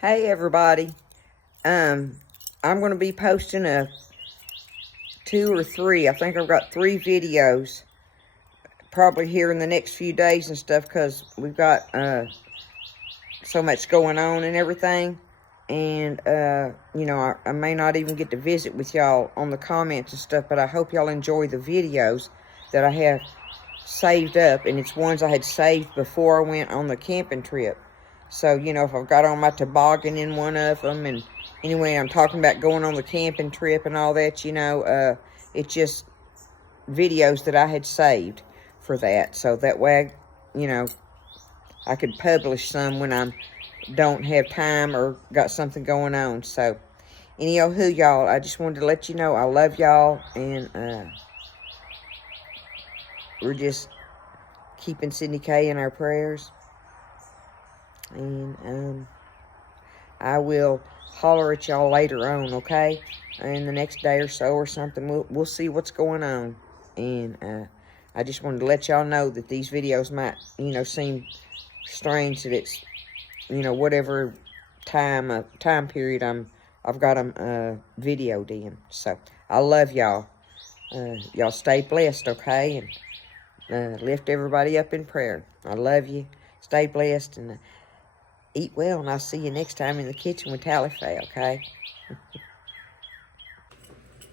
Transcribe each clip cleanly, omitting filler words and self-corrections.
Hey everybody, I'm going to be posting a 2 or 3, I think I've got 3 videos probably here in the next few days and stuff, because we've got so much going on and everything, and you know, I may not even get to visit with y'all on the comments and stuff, but I hope y'all enjoy the videos that I have saved up, and it's ones I had saved before I went on the camping trip. So, you know, if I've got on my toboggan in one of them, and anyway, I'm talking about going on the camping trip and all that, you know, it's just videos that I had saved for that. So that way, you know, I could publish some when I don't have time or got something going on. So, anywho, y'all, I just wanted to let you know I love y'all, and we're just keeping Sydney K in our prayers. And I will holler at y'all later on, okay? In the next day or so or something, we'll see what's going on. And I just wanted to let y'all know that these videos might, you know, seem strange, that it's, you know, whatever time period I've got them videoed in. So I love y'all. Y'all stay blessed, okay? And lift everybody up in prayer. I love you. Stay blessed, and eat well, and I'll see you next time in the kitchen with Tally Faye, okay?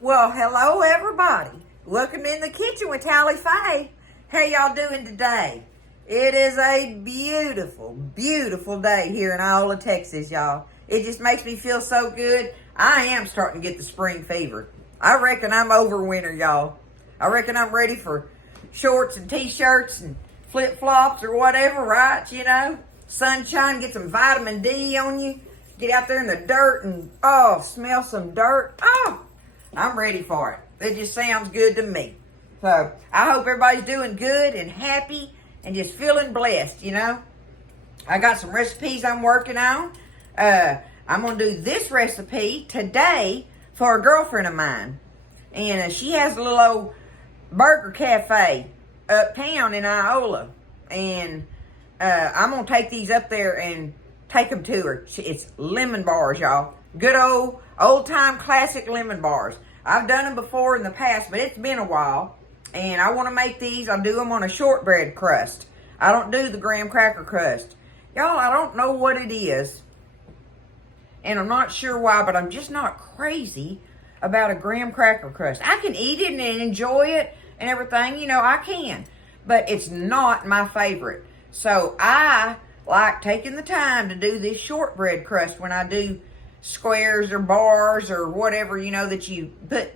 Well, hello, everybody. Welcome in the kitchen with Tally Faye. How y'all doing today? It is a beautiful, beautiful day here in Iola, Texas, y'all. It just makes me feel so good. I am starting to get the spring fever. I reckon I'm over winter, y'all. I reckon I'm ready for shorts and t-shirts and flip-flops or whatever, right? You know? Sunshine, get some vitamin D on you. Get out there in the dirt and, oh, smell some dirt. Oh, I'm ready for it. It just sounds good to me. So, I hope everybody's doing good and happy and just feeling blessed, you know. I got some recipes I'm working on. I'm going to do this recipe today for a girlfriend of mine. And she has a little old burger cafe uptown in Iola. And I'm going to take these up there and take them to her. It's lemon bars, y'all. Good old-time classic lemon bars. I've done them before in the past, but it's been a while. And I want to make these. I'll do them on a shortbread crust. I don't do the graham cracker crust. Y'all, I don't know what it is. And I'm not sure why, but I'm just not crazy about a graham cracker crust. I can eat it and enjoy it and everything. You know, I can. But it's not my favorite. So I like taking the time to do this shortbread crust when I do squares or bars or whatever, you know, that you put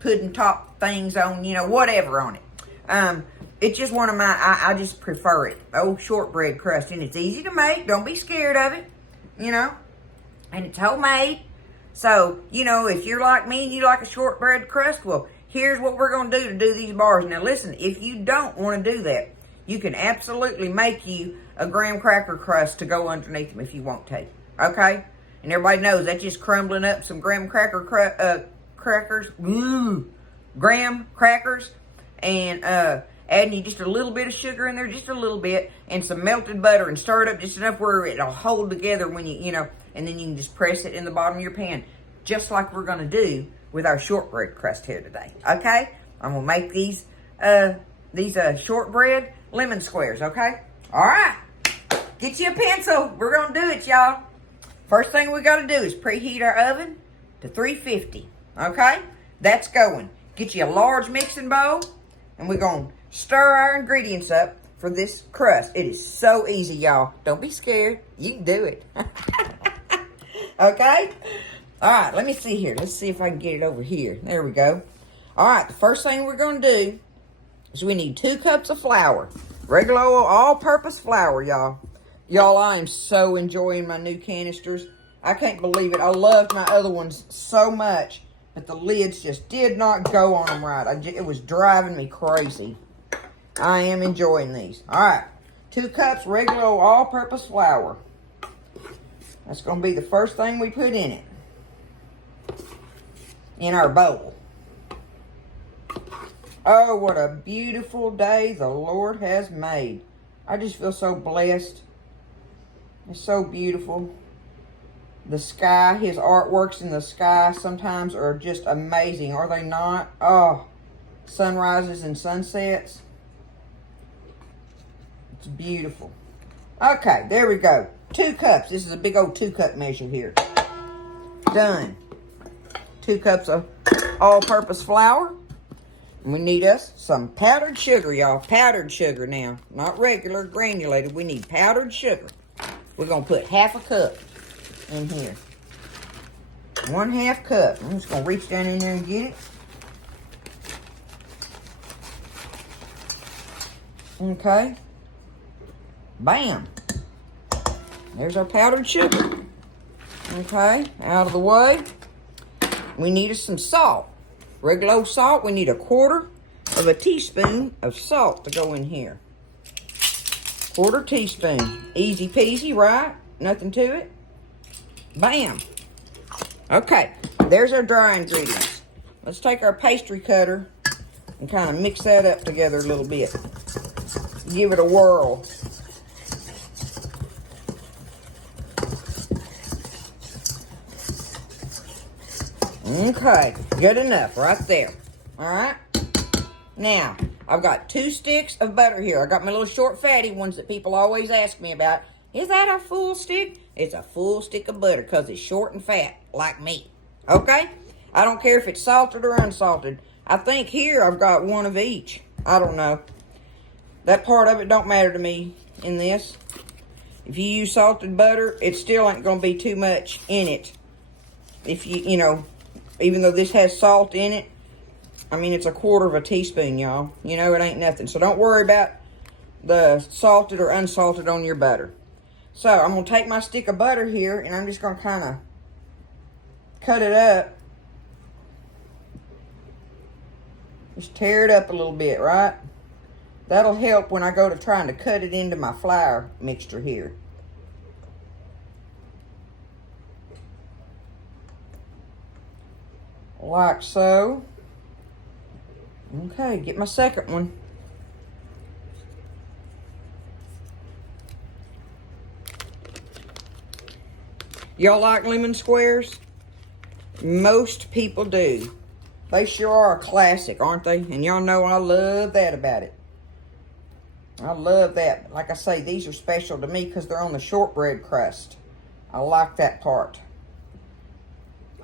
pudding top things on, you know, whatever on it. It's just one of my, I just prefer it. Old shortbread crust. And it's easy to make. Don't be scared of it, you know. And it's homemade. So, you know, if you're like me and you like a shortbread crust, well, here's what we're going to do these bars. Now, listen, if you don't want to do that, you can absolutely make you a graham cracker crust to go underneath them if you want to. Okay? And everybody knows that's just crumbling up some graham crackers, graham crackers, and adding you just a little bit of sugar in there, just a little bit, and some melted butter, and stir it up just enough where it'll hold together when you know, and then you can just press it in the bottom of your pan, just like we're going to do with our shortbread crust here today. Okay? I'm going to make these shortbread lemon squares, okay? All right. Get you a pencil. We're going to do it, y'all. First thing we got to do is preheat our oven to 350, okay? That's going. Get you a large mixing bowl, and we're going to stir our ingredients up for this crust. It is so easy, y'all. Don't be scared. You can do it. Okay? All right, let me see here. Let's see if I can get it over here. There we go. All right, the first thing we're going to do is we need 2 cups of flour. Regular old all-purpose flour, y'all. Y'all, I am so enjoying my new canisters. I can't believe it. I loved my other ones so much, but the lids just did not go on them right. It was driving me crazy. I am enjoying these. All right, 2 cups regular old all-purpose flour. That's going to be the first thing we put in it, in our bowl. Oh, what a beautiful day the Lord has made. I just feel so blessed. It's so beautiful. The sky, his artworks in the sky sometimes are just amazing, are they not? Oh, sunrises and sunsets. It's beautiful. Okay, there we go. 2 cups. This is a big old 2-cup measure here. Done. 2 cups of all-purpose flour. And we need us some powdered sugar, y'all. Powdered sugar now. Not regular, granulated. We need powdered sugar. We're going to put 1/2 cup in here. 1/2 cup. I'm just going to reach down in there and get it. Okay. Bam. There's our powdered sugar. Okay, out of the way. We need us some salt. Regular old salt, we need 1/4 of a teaspoon of salt to go in here. 1/4 teaspoon. Easy peasy, right? Nothing to it. Bam. Okay, there's our dry ingredients. Let's take our pastry cutter and kind of mix that up together a little bit. Give it a whirl. Okay, good enough right there. All right. Now, I've got 2 sticks of butter here. I got my little short fatty ones that people always ask me about. Is that a full stick? It's a full stick of butter because it's short and fat, like me. Okay? I don't care if it's salted or unsalted. I think here I've got 1 of each. I don't know. That part of it don't matter to me in this. If you use salted butter, it still ain't going to be too much in it. If you know, even though this has salt in it, I mean, it's 1/4 of a teaspoon, y'all. You know, it ain't nothing. So don't worry about the salted or unsalted on your butter. So I'm going to take my stick of butter here, and I'm just going to kind of cut it up. Just tear it up a little bit, right? That'll help when I go to trying to cut it into my flour mixture here. Like so. Okay, get my second one. Y'all like lemon squares? Most people do. They sure are a classic, aren't they? And y'all know I love that about it. I love that. Like I say, these are special to me because they're on the shortbread crust. I like that part.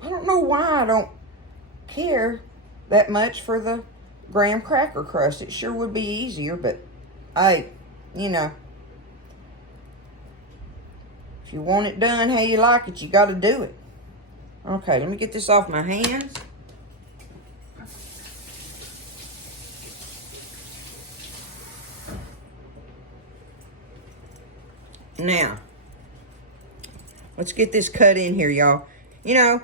I don't know why I don't care that much for the graham cracker crust. It sure would be easier, but hey, you know, if you want it done how you like it, you got to do it. Okay, let me get this off my hands. Now, let's get this cut in here, y'all. You know,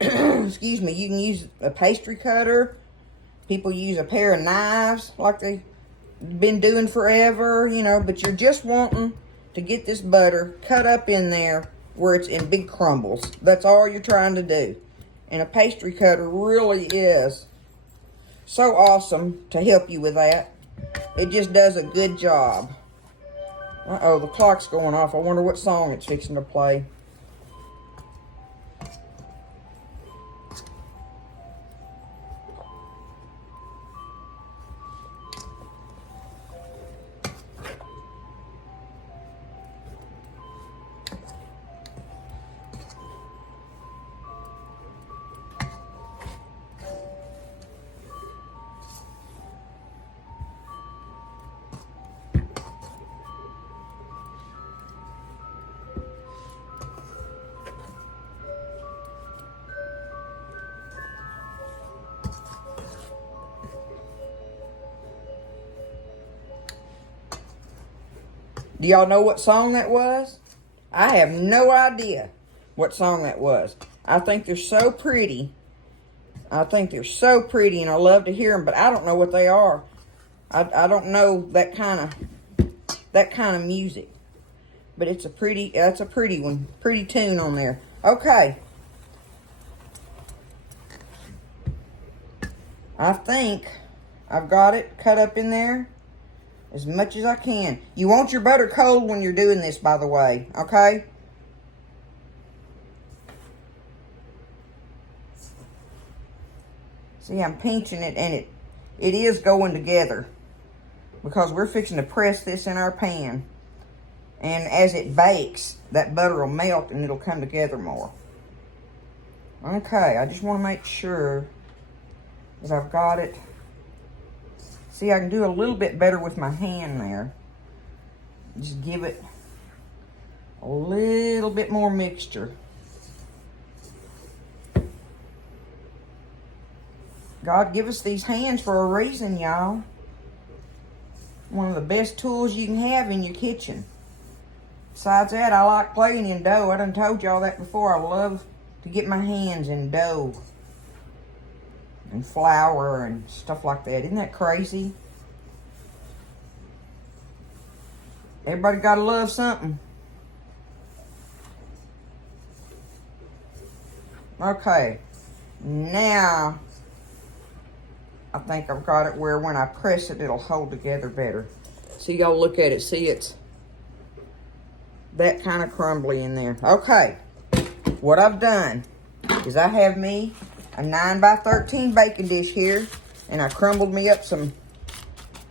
excuse me, you can use a pastry cutter. People use a pair of knives like they've been doing forever, you know, but you're just wanting to get this butter cut up in there where it's in big crumbles. That's all you're trying to do. And a pastry cutter really is so awesome to help you with that. It just does a good job. Uh-oh, the clock's going off. I wonder what song it's fixing to play. Do y'all know what song that was? I have no idea what song that was. I think they're so pretty. I think they're so pretty, and I love to hear them, but I don't know what they are. I don't know that kind of music. But it's that's a pretty one. Pretty tune on there. Okay. I think I've got it cut up in there as much as I can. You want your butter cold when you're doing this, by the way, okay? See, I'm pinching it, and it is going together because we're fixing to press this in our pan. And as it bakes, that butter will melt and it'll come together more. Okay, I just want to make sure that I've got it. See, I can do a little bit better with my hand there. Just give it a little bit more mixture. God give us these hands for a reason, y'all. One of the best tools you can have in your kitchen. Besides that, I like playing in dough. I done told y'all that before. I love to get my hands in dough and flour and stuff like that. Isn't that crazy? Everybody gotta love something. Okay, now I think I've got it where when I press it, it'll hold together better. See, y'all look at it. See, it's that kind of crumbly in there. Okay, what I've done is I have me a 9x13 baking dish here, and I crumbled me up some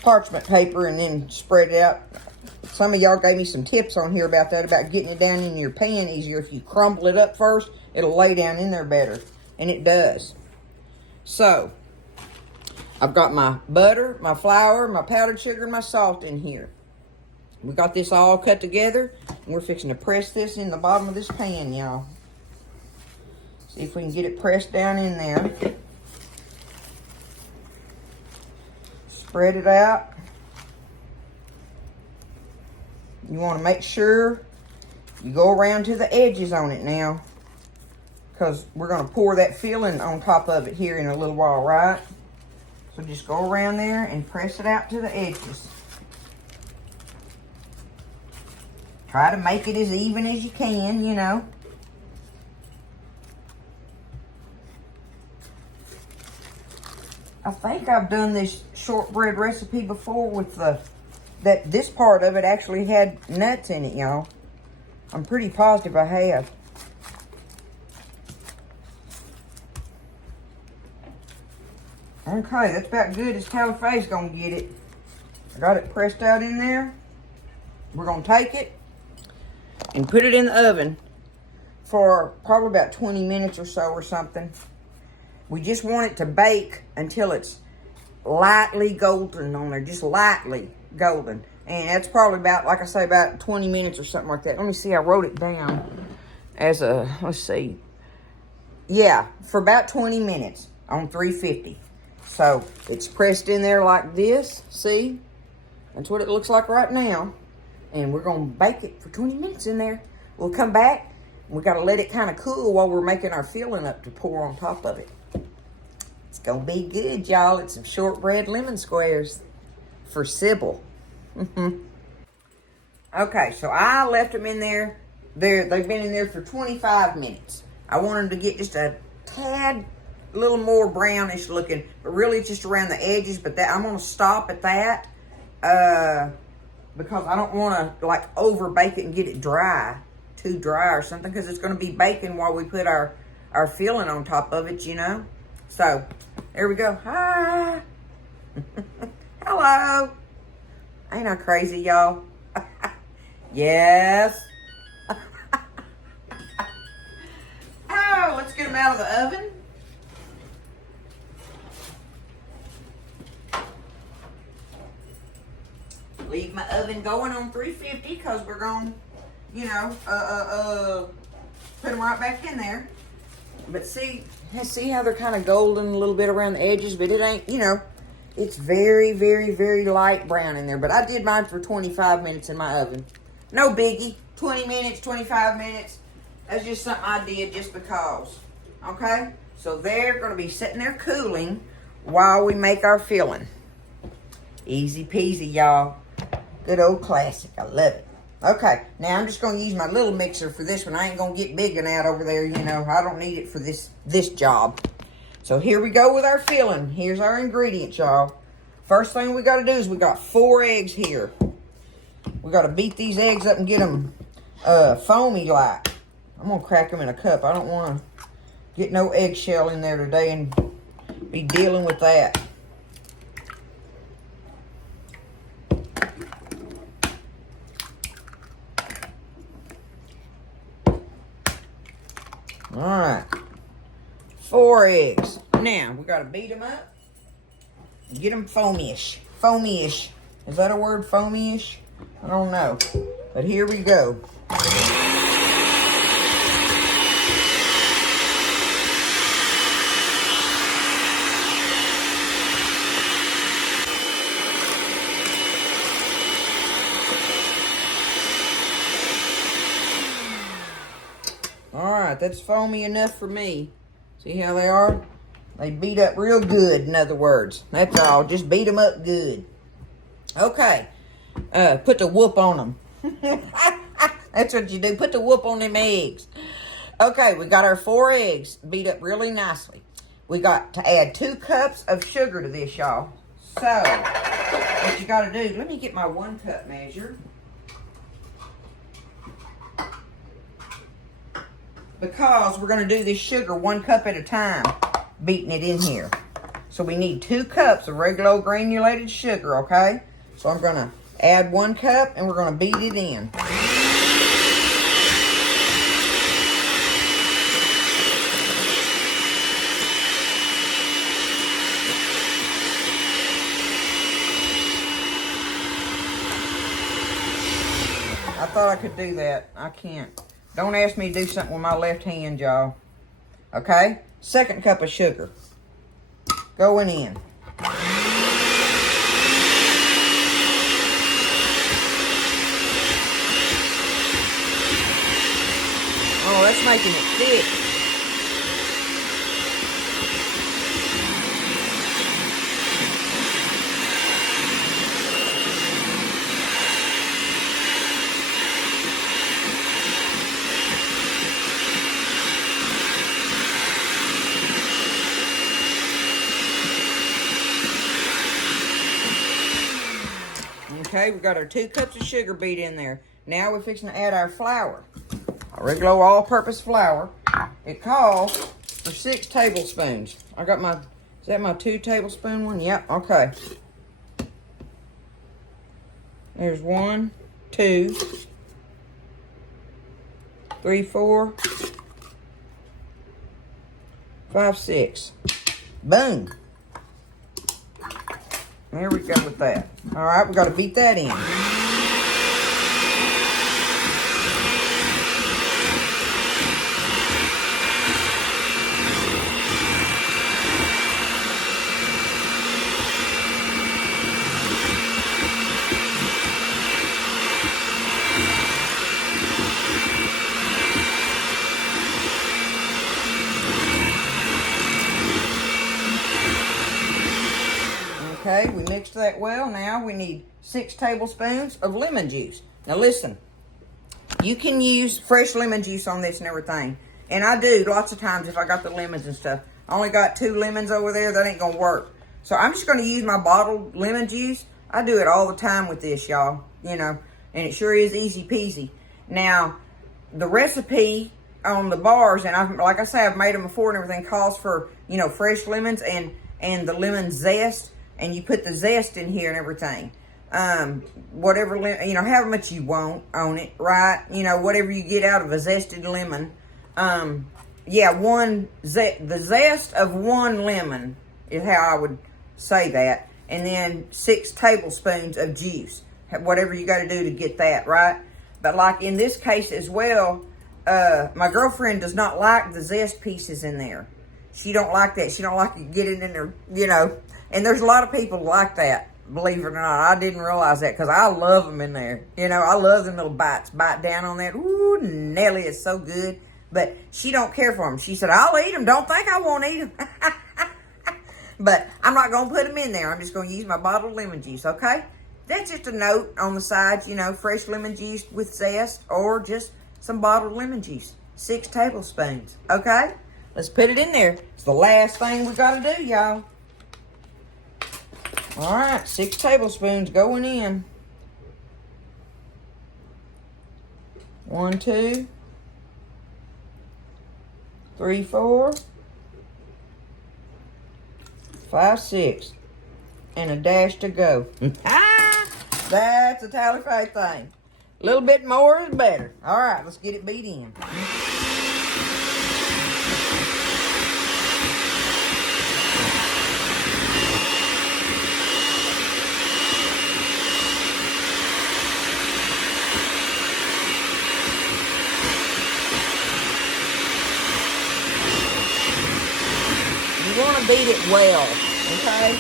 parchment paper and then spread it out. Some of y'all gave me some tips on here about that, about getting it down in your pan easier. If you crumble it up first, it'll lay down in there better, and it does. So, I've got my butter, my flour, my powdered sugar, and my salt in here. We got this all cut together, and we're fixing to press this in the bottom of this pan, y'all. See if we can get it pressed down in there. Spread it out. You want to make sure you go around to the edges on it now, because we're going to pour that filling on top of it here in a little while, right? So just go around there and press it out to the edges. Try to make it as even as you can, you know. I think I've done this shortbread recipe before with this part of it actually had nuts in it, y'all. I'm pretty positive I have. Okay, that's about good as Talifay's gonna get it. I got it pressed out in there. We're gonna take it and put it in the oven for probably about 20 minutes or so or something. We just want it to bake until it's lightly golden on there, just lightly golden. And that's probably about, like I say, about 20 minutes or something like that. Let me see, I wrote it down as a, let's see. Yeah, for about 20 minutes on 350. So it's pressed in there like this, see? That's what it looks like right now. And we're gonna bake it for 20 minutes in there. We'll come back, and we gotta let it kind of cool while we're making our filling up to pour on top of it. It's gonna be good, y'all. It's some shortbread lemon squares for Sybil. Okay, so I left them in there. They've been in there for 25 minutes. I want them to get just a tad, little more brownish looking, but really just around the edges. But that I'm gonna stop at that because I don't want to like over bake it and get it dry, too dry or something, because it's gonna be baking while we put our filling on top of it, you know. So there we go. Hi. Hello. Ain't I crazy, y'all? Yes. Oh, let's get them out of the oven. Leave my oven going on 350 because we're going, you know, put them right back in there. But see how they're kind of golden a little bit around the edges, but it ain't, you know, it's very, very, very light brown in there. But I did mine for 25 minutes in my oven. No biggie. 20 minutes, 25 minutes. That's just something I did just because. Okay? So they're going to be sitting there cooling while we make our filling. Easy peasy, y'all. Good old classic. I love it. Okay, now I'm just going to use my little mixer for this one. I ain't going to get big and out over there, you know. I don't need it for this job. So here we go with our filling. Here's our ingredients, y'all. First thing we got to do is we got 4 eggs here. We got to beat these eggs up and get them foamy like. I'm going to crack them in a cup. I don't want to get no eggshell in there today and be dealing with that. All right, 4 eggs. Now, we got to beat them up. Get them foamy-ish. Foamy-ish. Is that a word, foamy-ish? I don't know. But here we go. Alright, that's foamy enough for me. See how they are? They beat up real good, in other words. That's all. Just beat them up good. Okay. Put the whoop on them. That's what you do. Put the whoop on them eggs. Okay, we got our 4 eggs beat up really nicely. We got to add 2 cups of sugar to this, y'all. So, what you got to do, let me get my 1 cup measure. Because we're going to do this sugar 1 cup at a time, beating it in here. So we need 2 cups of regular old granulated sugar, okay? So I'm going to add 1 cup and we're going to beat it in. I thought I could do that. I can't. Don't ask me to do something with my left hand, y'all. Okay? 2nd cup of sugar. Going in. Oh, that's making it thick. Okay, we got our 2 cups of sugar beat in there. Now we're fixing to add our flour. Our regular all-purpose flour. It calls for 6 tablespoons. I got my, is that my 2 tablespoon one? Yep, okay. There's 1, 2, 3, 4, 5, 6. Boom. There we go with that. All right, we got to beat that in. Okay, we mixed that well. Now we need 6 tablespoons of lemon juice. Now listen, you can use fresh lemon juice on this and everything. And I do lots of times if I got the lemons and stuff. I only got 2 lemons over there. That ain't going to work. So I'm just going to use my bottled lemon juice. I do it all the time with this, y'all. You know, and it sure is easy peasy. Now, the recipe on the bars, and like I say, I've made them before and everything, calls for, you know, fresh lemons and the lemon zest. And you put the zest in here and everything. Whatever, you know, however much you want on it, right? You know, whatever you get out of a zested lemon. Yeah, the zest of 1 lemon is how I would say that. And then 6 tablespoons of juice. Whatever you got to do to get that, right? But like in this case as well, my girlfriend does not like the zest pieces in there. She don't like that. She don't like to get it in there, you know. And there's a lot of people like that, believe it or not. I didn't realize that because I love them in there. You know, I love them little bites. Bite down on that. Ooh, Nelly, it's so good. But she don't care for them. She said, I'll eat them. Don't think I won't eat them. But I'm not going to put them in there. I'm just going to use my bottled lemon juice, okay? That's just a note on the side, you know, fresh lemon juice with zest or just some bottled lemon juice. 6 tablespoons, okay? Let's put it in there. It's the last thing we got to do, y'all. All right, 6 tablespoons going in. 1, 2, 3, 4, 5, 6. And a dash to go. That's a Tally Faye thing. A little bit more is better. All right, let's get it beat in. You want to beat it well, okay?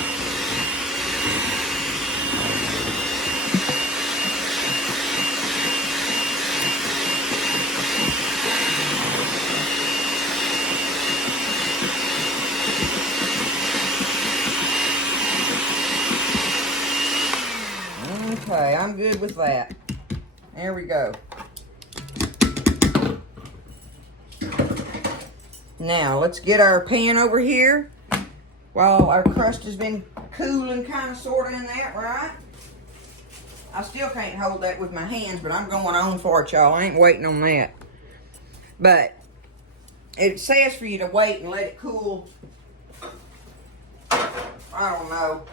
Okay, I'm good with that. There we go. Now, let's get our pan over here while our crust has been cooling kind of sort of in that, right? I still can't hold that with my hands, but I'm going on for it, y'all. I ain't waiting on that. But it says for you to wait and let it cool, I don't know,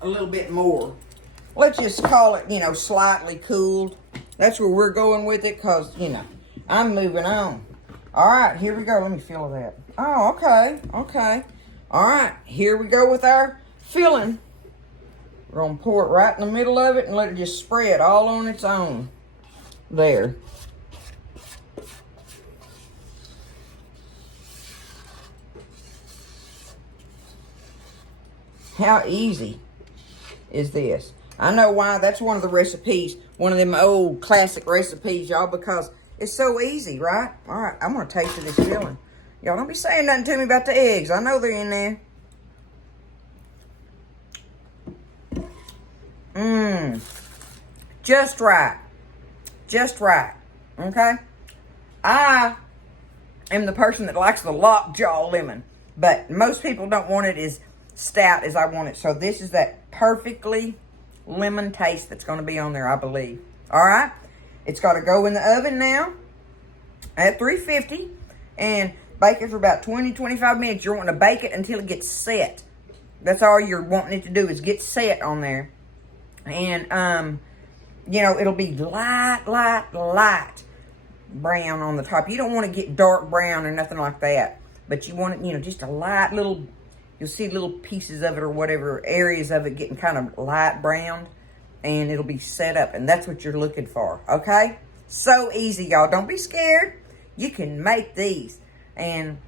a little bit more. Let's just call it, you know, slightly cooled. That's where we're going with it because, you know, I'm moving on. All right, here we go. Let me feel that. Oh, okay, okay. All right, here we go with our filling. We're going to pour it right in the middle of it and let it just spread all on its own. There. How easy is this? I know why. That's one of the recipes, one of them old classic recipes, y'all, because it's so easy, right? All right, I'm going to taste of this filling. Y'all don't be saying nothing to me about the eggs. I know they're in there. Just right. Just right. Okay? I am the person that likes the lockjaw lemon, but most people don't want it as stout as I want it. So this is that perfectly lemon taste that's going to be on there, I believe. All right? It's got to go in the oven now at 350 and bake it for about 20-25 minutes. You're wanting to bake it until it gets set. That's all you're wanting it to do is get set on there. And, you know, it'll be light brown on the top. You don't want to get dark brown or nothing like that. But you want it, you know, just a light little, you'll see little pieces of it or whatever, areas of it getting kind of light brown. And it'll be set up. And that's what you're looking for, okay? So easy, y'all. Don't be scared. You can make these. And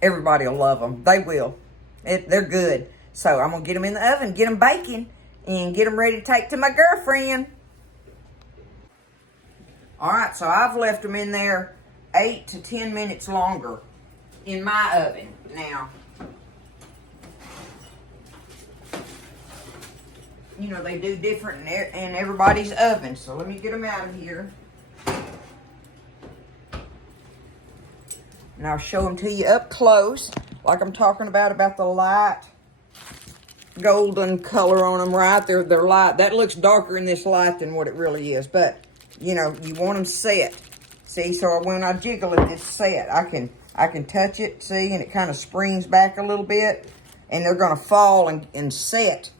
everybody will love them. They will. They're good. So I'm going to get them in the oven, get them baking, and get them ready to take to my girlfriend. All right, so I've left them in there 8 to 10 minutes longer in my oven. Now, you know, they do different in everybody's oven. So let me get them out of here. And I'll show them to you up close, like I'm talking about the light golden color on them, right? They're light. That looks darker in this light than what it really is. But, you know, you want them set. See, so when I jiggle it, it's set. I can touch it, see, and it kind of springs back a little bit. And they're going to fall and set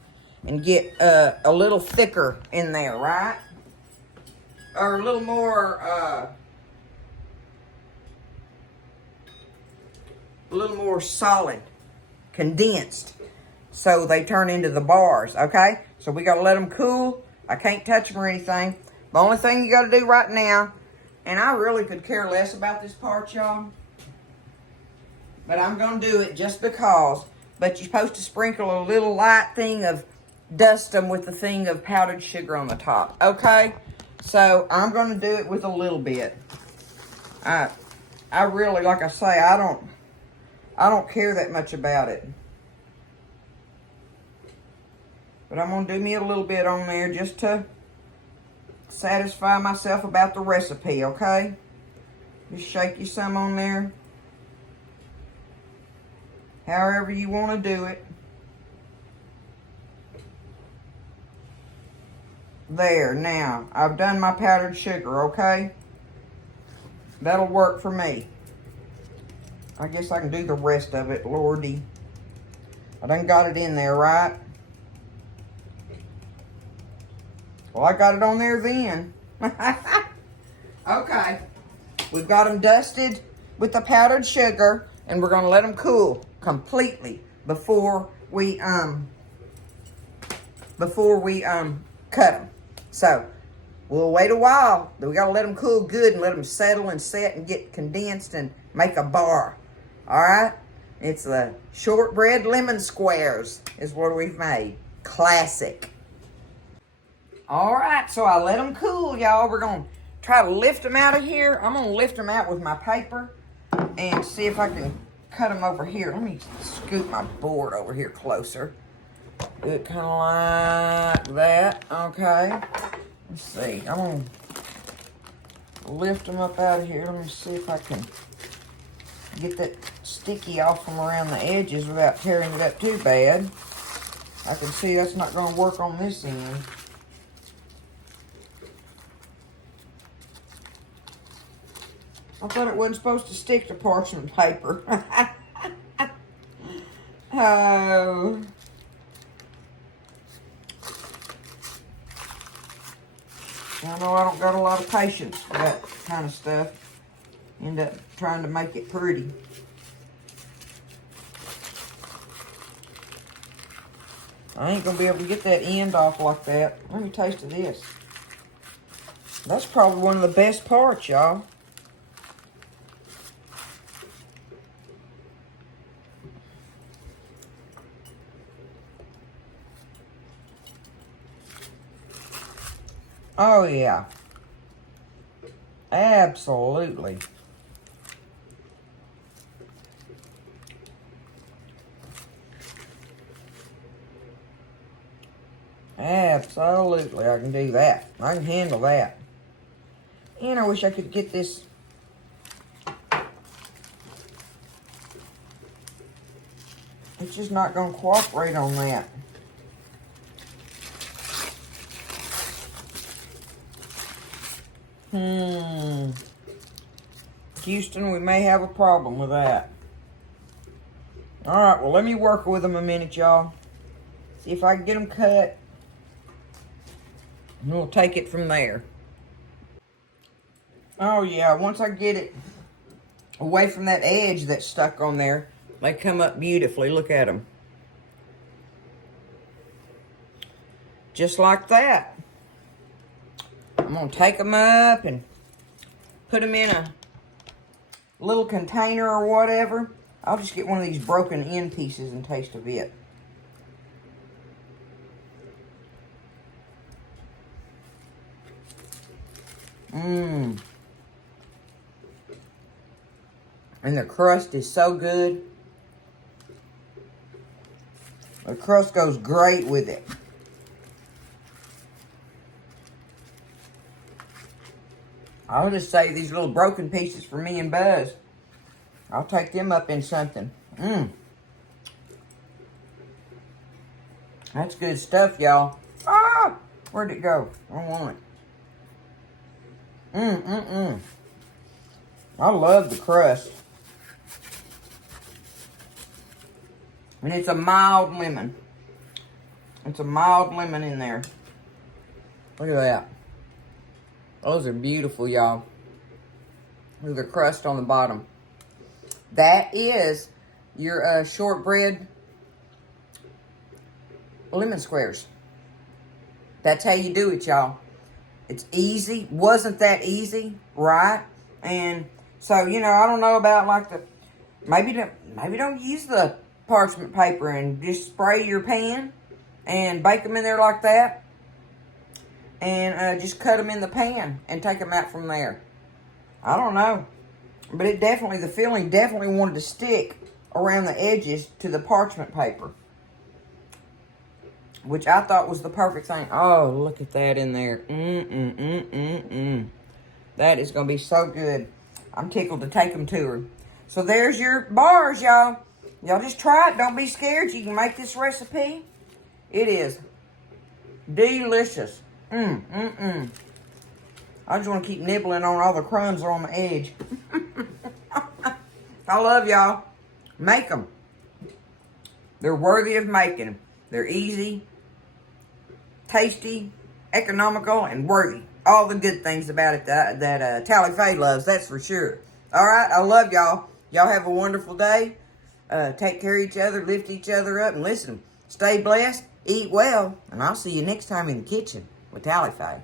and get a little thicker in there, right? Or a little more, solid, condensed. So they turn into the bars, okay? So we got to let them cool. I can't touch them or anything. The only thing you got to do right now, and I really could care less about this part, y'all, but I'm going to do it just because. But you're supposed to sprinkle a little light thing of, dust them with the thing of powdered sugar on the top, okay? So I'm going to do it with a little bit. I really, like I say, I don't care that much about it. But I'm going to do me a little bit on there just to satisfy myself about the recipe, okay? Just shake you some on there. However you want to do it. There, now, I've done my powdered sugar, okay? That'll work for me. I guess I can do the rest of it, Lordy. I done got it in there, right? Well, I got it on there then. Okay. We've got them dusted with the powdered sugar, and we're going to let them cool completely before we cut them. So, we'll wait a while. We got to let them cool good and let them settle and set and get condensed and make a bar. All right? It's the shortbread lemon squares is what we've made. Classic. All right, so I let them cool, y'all. We're going to try to lift them out of here. I'm going to lift them out with my paper and see if I can cut them over here. Let me scoot my board over here closer. Do it kind of like that. Okay. Let's see. I'm going to lift them up out of here. Let me see if I can get that sticky off from around the edges without tearing it up too bad. I can see that's not going to work on this end. I thought it wasn't supposed to stick to parchment paper. Oh. I know I don't got a lot of patience for that kind of stuff. End up trying to make it pretty. I ain't gonna be able to get that end off like that. Let me taste of this. That's probably one of the best parts, y'all. Oh, yeah. Absolutely. Absolutely, I can do that. I can handle that. And I wish I could get this. It's just not going to cooperate on that. Houston, we may have a problem with that. Alright, well, let me work with them a minute, y'all. See if I can get them cut. And we'll take it from there. Oh, yeah, once I get it away from that edge that's stuck on there, they come up beautifully. Look at them. Just like that. I'm going to take them up and put them in a little container or whatever. I'll just get one of these broken end pieces and taste a bit. And the crust is so good. The crust goes great with it. I'll just save these little broken pieces for me and Buzz. I'll take them up in something. That's good stuff, y'all. Ah! Where'd it go? I don't want it. I love the crust. And it's a mild lemon. It's a mild lemon in there. Look at that. Those are beautiful, y'all. Look at the crust on the bottom. That is your shortbread lemon squares. That's how you do it, y'all. It's easy. Wasn't that easy, right? And so, you know, I don't know about like the, maybe don't use the parchment paper and just spray your pan and bake them in there like that. And just cut them in the pan and take them out from there. I don't know. But it definitely, the filling definitely wanted to stick around the edges to the parchment paper. Which I thought was the perfect thing. Oh, look at that in there. That is going to be so good. I'm tickled to take them to her. So there's your bars, y'all. Y'all just try it. Don't be scared. You can make this recipe. It is delicious. I just want to keep nibbling on all the crumbs that are on the edge. I love y'all. Make them. They're worthy of making. They're easy, tasty, economical, and worthy. All the good things about it that Tally Faye loves, that's for sure. All right, I love y'all. Y'all have a wonderful day. Take care of each other, lift each other up, and listen, stay blessed, eat well, and I'll see you next time in the kitchen with Tally Faye.